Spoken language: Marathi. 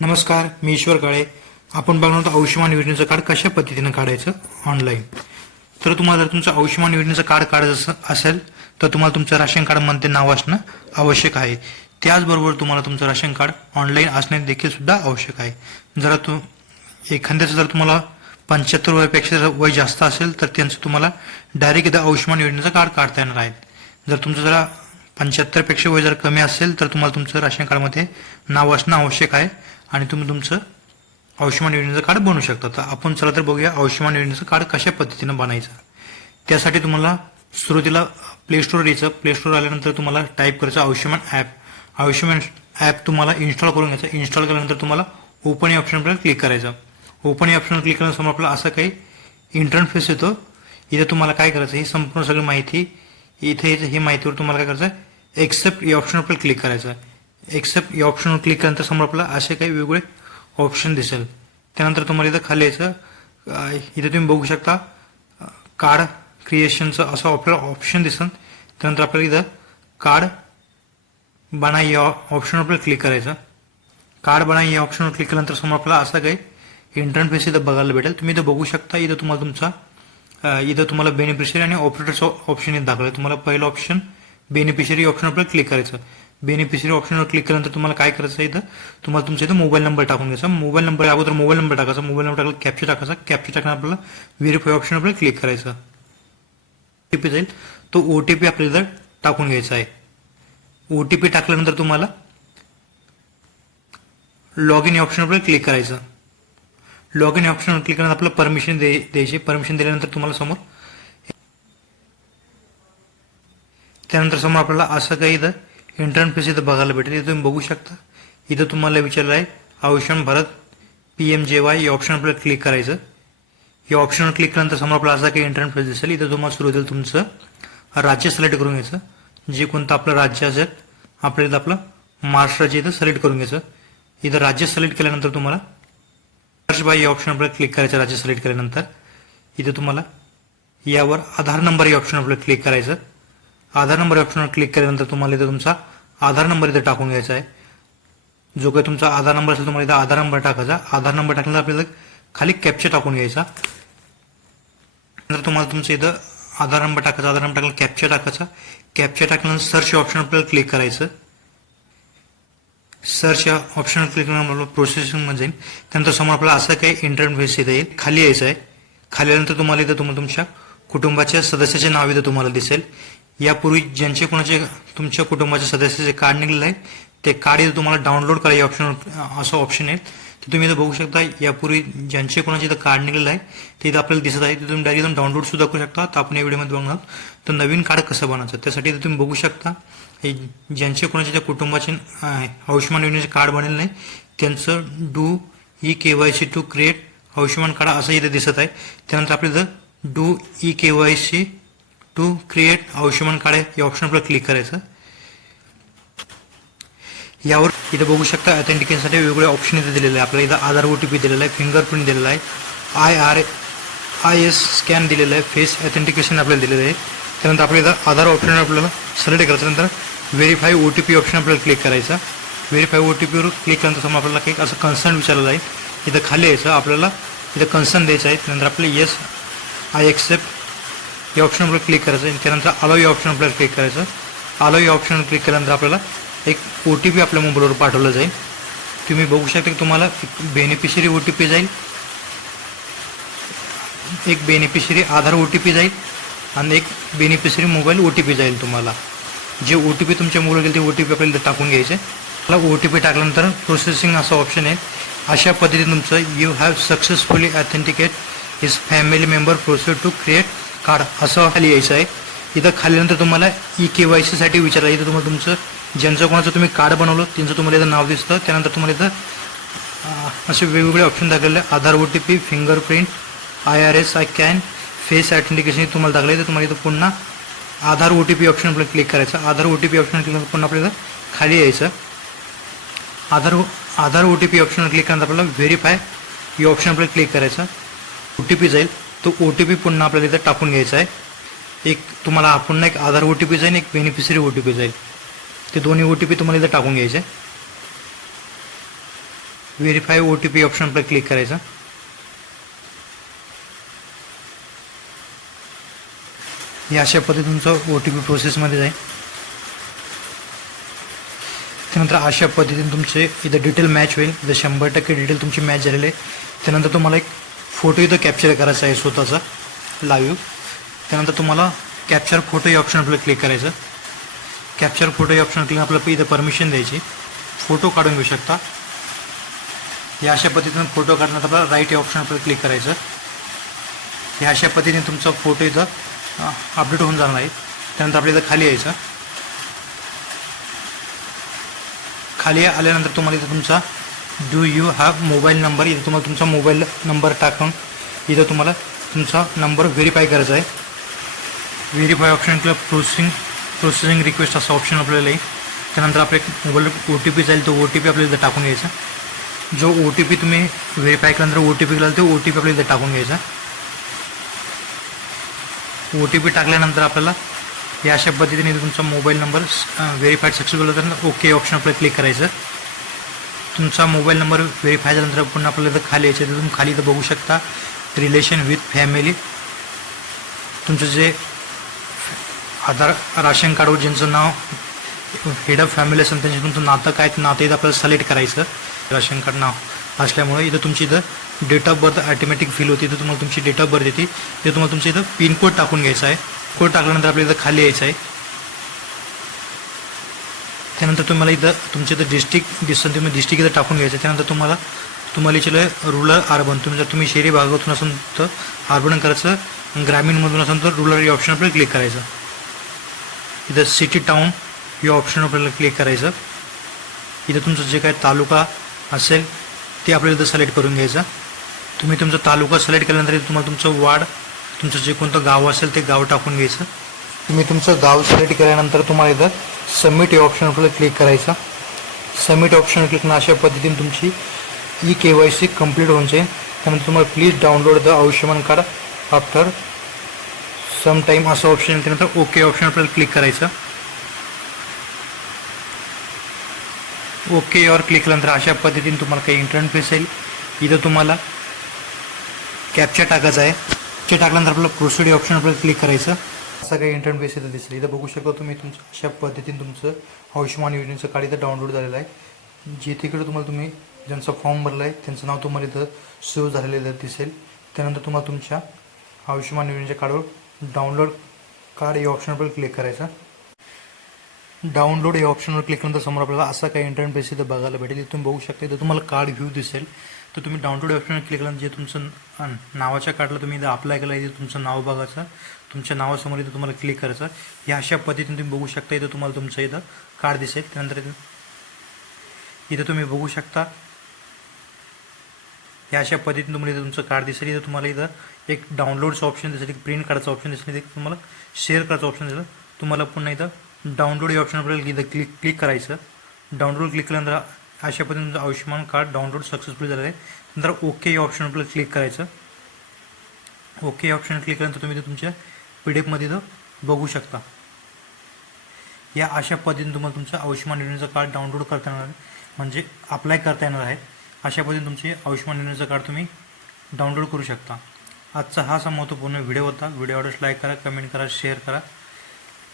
नमस्कार, मी ईश्वर काळे. आपण बघणार आहोत आयुष्यमान योजनेचं कार्ड कशा पद्धतीनं काढायचं ऑनलाईन. तर तुम्हाला जर तुमचं आयुष्यमान योजनेचं कार्ड काढायचं असेल तर तुम्हाला तुमचं राशन कार्डमध्ये नाव असणं आवश्यक आहे. त्याचबरोबर तुम्हाला तुमचं राशन कार्ड ऑनलाईन असणे देखील सुद्धा आवश्यक आहे. जर एखाद्याचं जर तुम्हाला 75 वयापेक्षा वय जास्त असेल तर त्यांचं तुम्हाला डायरेक्ट इथं आयुष्यमान योजनेचं कार्ड काढता येणार आहे. जर तुमचं जरा 75 पेक्षा वय जर कमी असेल तर तुम्हाला तुमचं राशन कार्डमध्ये नाव असणं आवश्यक आहे आणि तुम्ही तुमचं आयुष्यमान योजनेचं कार्ड बनवू शकता. तर आपण चला तर बघूया आयुष्यमान योजनेचं कार्ड कशा पद्धतीनं बनायचं. त्यासाठी तुम्हाला सुरुवातीला प्ले स्टोर यायचं. प्ले स्टोर आल्यानंतर तुम्हाला टाईप करायचं आयुष्यमान ॲप. आयुष्यमान ॲप तुम्हाला इन्स्टॉल करून घ्यायचं. इन्स्टॉल केल्यानंतर तुम्हाला ओपन या ऑप्शनवर क्लिक करायचं. ओपन या ऑप्शनवर क्लिक केल्यानंतर आपल्याला असं काही इंटरफेस येतो. इथे तुम्हाला काय करायचं, ही संपूर्ण सगळी माहिती इथे ही माहितीवर तुम्हाला काय करायचं, एक्सेप्ट या ऑप्शनवर क्लिक करायचं. एक्सेप्ट या ऑप्शनवर क्लिक केल्यानंतर समोर आपल्याला असे काही वेगवेगळे ऑप्शन दिसेल. त्यानंतर तुम्हाला इथं खाली यायचं. इथे तुम्ही बघू शकता कार्ड क्रिएशनचं असं आपल्याला ऑप्शन दिसेल. त्यानंतर आपल्याला इथं कार्ड बनाई या ऑप्शनवर क्लिक करायचं. कार्ड बनाई या ऑप्शनवर क्लिक केल्यानंतर समोर आपल्याला असं काही इंटरफेस इथं बघायला भेटेल. तुम्ही इथं बघू शकता. इथं तुम्हाला बेनिफिशियरी आणि ऑपरेटरचं ऑप्शन इथं दाखवलं. तुम्हाला पहिलं ऑप्शन बेनिफिशियरी ऑप्शनवर क्लिक करायचं. बेनिफिशियरी ऑप्शनवर क्लिक केल्यानंतर तुम्हाला काय करायचं, इथं तुम्हाला तुमचा इथं मोबाईल नंबर टाकून घ्यायचा. मोबाईल नंबर अगोदर मोबाईल नंबर टाकायचा. मोबाईल नंबर टाकला कॅप्चा टाकायचा. कॅप्चा टाकणार आपल्याला व्हेरीफाय ऑप्शनवर क्लिक करायचं. ओटीपी जाईल, तो ओटीपी आपल्याला इथं टाकून घ्यायचा आहे. ओटीपी टाकल्यानंतर तुम्हाला लॉग इन या ऑप्शनवर क्लिक करायचं. लॉग इन या ऑप्शनवर क्लिक केल्यानंतर आपल्याला परमिशन द्यायची. परमिशन दिल्यानंतर तुम्हाला समोर त्यानंतर समोर आपल्याला असं काही इथं इंटरफेस इथं बघायला भेटेल. इथं तुम्ही बघू शकता. इथं तुम्हाला विचारलं आहे आयुष्यमान भारत PMJY या ऑप्शन आपल्याला क्लिक करायचं. या ऑप्शनवर क्लिक केल्यानंतर समोर आपल्याला असा काही इंटरफेस दिसेल. इथं तुम्हाला सुरुवातीला तुमचं राज्य सिलेक्ट करून घ्यायचं. जे कोणतं आपलं राज्य असेल आपल्याला आपलं महाराष्ट्राचे इथं सिलेक्ट करून घ्यायचं. इथं राज्य सिलेक्ट केल्यानंतर तुम्हाला सर्च बाय या ऑप्शन आपल्याला क्लिक करायचं. राज्य सिलेक्ट केल्यानंतर इथं तुम्हाला यावर आधार नंबर या ऑप्शन आपल्याला क्लिक करायचं. आधार नंबर ऑप्शनवर क्लिक केल्यानंतर तुम्हाला इथं तुमचा आधार नंबर इथं टाकून घ्यायचा आहे. जो काही तुमचा आधार नंबर असेल तुम्हाला इथं आधार नंबर टाकायचा. आधार नंबर टाकल्यानंतर आपल्याला खाली कॅप्चा टाकून घ्यायचा. नंतर तुम्हाला तुमचं इथं आधार नंबर टाकायचा. आधार नंबर टाकला कॅप्चा टाकायचा. कॅप्चा टाकल्यानंतर सर्च या ऑप्शन आपल्याला क्लिक करायचं. सर्च या ऑप्शनवर क्लिक केल्यानंतर प्रोसेसिंगमध्ये जाईल. त्यानंतर समोर आपल्याला असं काही इंटरफेस इथं येईल. खाली यायचं आहे. खाली आल्यानंतर तुम्हाला इथं तुमच्या कुटुंबाच्या सदस्याचे नाव इथं तुम्हाला दिसेल. यापूर्वी ज्यांचे कोणाचे तुमच्या कुटुंबाच्या सदस्याचे कार्ड निघलेलं आहे ते कार्ड इथं तुम्हाला डाउनलोड करा या ऑप्शनवर असं ऑप्शन आहे. तर तुम्ही इथं बघू शकता. यापूर्वी ज्यांचे कोणाचे इथं कार्ड निघलेलं आहे ते इथं आपल्याला दिसत आहे. ते तुम्ही डायरेक्ट डाउनलोड सुद्धा करू शकता. तर आपण या व्हिडिओमध्ये बघणार तर नवीन कार्ड कसं बनायचं. त्यासाठी इथं तुम्ही बघू शकता ज्यांचे कोणाच्या त्या कुटुंबाचे आयुष्यमान योजनेचे कार्ड बनलेलं नाही त्यांचं do KYC to create Ayushman card असं इथं दिसत आहे. त्यानंतर आपल्याला do KYC to create Ayushman card या ऑप्शनवर क्लिक करायचं. यावर इथं बघू शकता ऑथेंटिकेशनसाठी वेगवेगळे ऑप्शन इथे दिलेले आहे. आपल्याला इथं आधार OTP दिलेला आहे, फिंगरप्रिंट दिलेला आहे, IRIS स्कॅन दिलेला आहे, फेस ऑथेंटिकेशन आपल्याला दिलेलं आहे. त्यानंतर आपल्याला इथं आधार ऑप्शन आपल्याला सिलेक्ट करायचं. नंतर व्हेरीफाय OTP ऑप्शन आपल्याला क्लिक करायचा. व्हेरीफाय OTPवर क्लिक केल्यानंतर समोर आपल्याला काही असं कन्सर्न विचारलेलं आहे. इथं खाली यायचं. आपल्याला इथं कन्सर्न द्यायचं आहे. त्यानंतर आपल्याला येस आय एक्सेप्ट या ऑप्शनवर क्लिक करायचं. त्यानंतर अलाव या ऑप्शन आपल्याला क्लिक करायचं. अलाव या ऑप्शनवर क्लिक केल्यानंतर आपल्याला एक OTP आपल्या मोबाईलवर पाठवलं जाईल. तुम्ही बघू शकता की तुम्हाला एक बेनिफिशियरी OTP जाईल, एक बेनिफिशियरी आधार OTP जाईल आणि एक बेनिफिशियरी मोबाईल OTP जाईल. तुम्हाला जे OTP तुमच्या मोबाईल गेले ते OTP आपल्याला टाकून घ्यायचे. मला OTP टाकल्यानंतर प्रोसेसिंग असं ऑप्शन आहे. अशा पद्धतीने तुमचं you have successfully authenticate his family member process to create card असं खाली यायचं आहे. इथं खालीनंतर तुम्हाला KYC साठी विचारलं. इथं तुम्हाला तुमचं ज्यांचं कोणाचं तुम्ही कार्ड बनवलं त्यांचं तुम्हाला इथं नाव दिसतं. त्यानंतर तुम्हाला इथं असे वेगवेगळे ऑप्शन दाखवले. आधार OTP, fingerprint, IRIS scan, face authentication तुम्हाला दाखवलं. तर तुम्हाला इथं पुन्हा आधार OTP ऑप्शन आपल्याला क्लिक करायचं. आधार OTP ऑप्शन क्लिक पुन्हा आपल्याला खाली यायचं. आधार OTP ऑप्शनवर क्लिक करण्यात आपल्याला व्हेरीफाय या ऑप्शन आपल्याला क्लिक करायचं. OTP जाईल. तो OTP पुन्हा आपल्याला इथं टाकून घ्यायचा आहे. एक तुम्हाला पुन्हा एक आधार OTP जाईल, एक बेनिफिशियरी OTP जाईल. ते दोन्ही OTP तुम्हाला इथं टाकून घ्यायचे. व्हेरीफाय OTP ऑप्शनवर क्लिक करायचं. या अशा पद्धतीने तुमचं OTP प्रोसेसमध्ये जाईल. त्यानंतर अशा पद्धतीने तुमचे इथं डिटेल मॅच होईल. इथं 100% डिटेल तुमची मॅच झालेली आहे. त्यानंतर तुम्हाला एक फोटो इथं कॅप्चर करायचा आहे स्वतःचा लाईव्ह. त्यानंतर तुम्हाला कॅप्चर फोटो या ऑप्शनवर क्लिक करायचं. कॅप्चर फोटो या ऑप्शनवर क्लिक आपल्याला इथं परमिशन द्यायची. फोटो काढून घेऊ शकता. या अशा पद्धतीने फोटो काढण्यात आपल्याला राईट या ऑप्शनवर क्लिक करायचं. या अशा पद्धतीने तुमचा फोटो इथं अपडेट होऊन जाणार आहे. त्यानंतर आपल्या इथं खाली यायचं. खाली आल्यानंतर तुम्हाला इथं तुमचा do you have mobile number, इथं तुम्हाला तुमचा मोबाईल नंबर टाकून इथं तुम्हाला तुमचा नंबर व्हेरीफाय करायचा आहे. व्हेरीफाय ऑप्शन किंवा प्रोसेसिंग रिक्वेस्ट असा ऑप्शन आपल्याला आहे. त्यानंतर आपल्या मोबाईल OTP जाईल, तो OTP आपल्याला इथं टाकून घ्यायचा. जो OTP तुम्ही व्हेरीफाय केल्यानंतर OTP गेला तो OTP आपल्याला इथं टाकून घ्यायचा. OTP टाकल्यानंतर आपल्याला या अशा पद्धतीने तुमचा मोबाईल नंबर व्हेरीफाईड सक्सेसफुल होताना ओके ऑप्शन आपल्याला क्लिक करायचं. तुमचा मोबाईल नंबर व्हेरीफाय झाल्यानंतर पुन्हा आपल्याला इथं खाली यायचं. तुम्ही खाली इथं बघू शकता रिलेशन विथ फॅमिली. तुमचं जे आधार राशन कार्डवर ज्यांचं नाव हेड ऑफ फॅमिली असेल त्यांचे तुमचं नातं काय नातं इथं आपल्याला सिलेक्ट करायचं. राशन कार्ड नाव असल्यामुळे इथं तुमची इथं date of birth automatic fill होती. इथं तुम्हाला तुमची डेट ऑफ बर्थ येते. ते तुम्हाला तुमच्या इथं पिनकोड टाकून घ्यायचा आहे. कोड टाकल्यानंतर आपल्याला इथं खाली यायचं आहे. त्यानंतर तुम्हाला इथं तुमच्या इथं डिस्ट्रिक्ट दिसतं, तुम्ही डिस्ट्रिक्ट इथं टाकून घ्यायचं. त्यानंतर तुम्हाला इथलं रूरल अर्बन, तुम्ही जर तुम्ही शहरी भागातून असेल तर अर्बन करायचं, ग्रामीणमधून असेल तर रूरल या ऑप्शन आपल्याला क्लिक करायचं. इथं सिटी टाउन या ऑप्शन आपल्याला क्लिक करायचं. इथं तुमचं जे काय तालुका असेल ते आपल्याला इथं सिलेक्ट करून घ्यायचं. तुम्ही तुमचा तालुका सिलेक्ट केल्यानंतर तुम्हाला तुमचं वार्ड, तुमचं जे कोणतं गाव असेल ते गाव टाकून घ्यायचं. तुम्ही तुमचं गाव सिलेक्ट केल्यानंतर तुम्हाला इथं सबमिट या ऑप्शन आपल्याला क्लिक करायचं. सबमिट ऑप्शन क्लिक करून अशा पद्धतीने तुमची KYC कंप्लीट होऊन जाईल. त्यानंतर तुम्हाला please download the Ayushman card after some time असं ऑप्शन. त्यानंतर ओके ऑप्शन आपल्याला क्लिक करायचं. ओके यावर क्लिक केल्यानंतर अशा पद्धतीने तुम्हाला काही इंटरफेस येईल. इथं तुम्हाला कॅप्चा टाकायचा आहे. ते टाकल्यानंतर आपल्याला प्रोसिड ऑप्शन आपल्याला क्लिक करायचं. असं काही इंटरफेस इथं दिसेल. इथं बघू शकता तुम्ही तुमचं अशा पद्धतीने तुमचं आयुष्यमान योजनेचं कार्ड इथं डाउनलोड झालेलं आहे. जिथेकडे तुम्ही ज्यांचा फॉर्म भरला आहे त्यांचं नाव तुम्हाला इथं सेव्ह झालेलं दिसेल. त्यानंतर तुम्हाला तुमच्या आयुष्यमान योजनेच्या कार्डवर डाउनलोड कार्ड या ऑप्शनवर क्लिक करायचं. डाउनलोड या ऑप्शनवर क्लिक केल्यानंतर समोर आपल्याला असा काही इंटरफेस इथं बघायला भेटेल. इथं तुम्ही बघू शकता. इथं तुम्हाला कार्ड व्ह्यू दिसेल. तर तुम्ही डाउनलोड ऑप्शनवर क्लिक केल्यानंतर जे तुमचं नावाच्या कार्डला तुम्ही इथं अप्लाय केलं आहे तुमचं नाव बघायचं. तुमच्या नावासमोर इथं तुम्हाला क्लिक करायचं. या अशा पद्धतीने तुम्ही बघू शकता. इथं तुम्हाला तुमचं इथं कार्ड दिसेल. त्यानंतर इथं तुम्ही बघू शकता या अशा पद्धतीने तुम्हाला इथं तुमचं कार्ड दिसेल. इथं तुम्हाला इथं एक डाउनलोडचं ऑप्शन दिसेल, एक प्रिंट काढायचं ऑप्शन दिसेल, एक तुम्हाला शेअर करायचं ऑप्शन दिसेल. तुम्हाला पुन्हा इथं डाउनलोड या ऑप्शन आपल्याला इथं क्लिक करायचं. डाउनलोड क्लिक केल्यानंतर अशा पद्धतीने तुमचं आयुष्यमान कार्ड डाउनलोड सक्सेसफुल झालं आहे. नंतर ओके या ऑप्शन आपल्याला क्लिक करायचं. ओके ऑप्शन क्लिक केल्यानंतर तुम्ही तुमच्या PDF मध्ये इथं बघू शकता. या अशा पद्धतीने तुम्हाला तुमचं आयुष्यमान योजनेचं कार्ड डाउनलोड करता येणार आहे, म्हणजे अप्लाय करता येणार आहे. अशा पद्धतीने तुमचे आयुष्यमान योजनेचं कार्ड तुम्ही डाउनलोड करू शकता. आजचा हा महत्त्वपूर्ण व्हिडिओ होता. व्हिडिओ आवडल्यास लाईक करा, कमेंट करा, शेअर करा.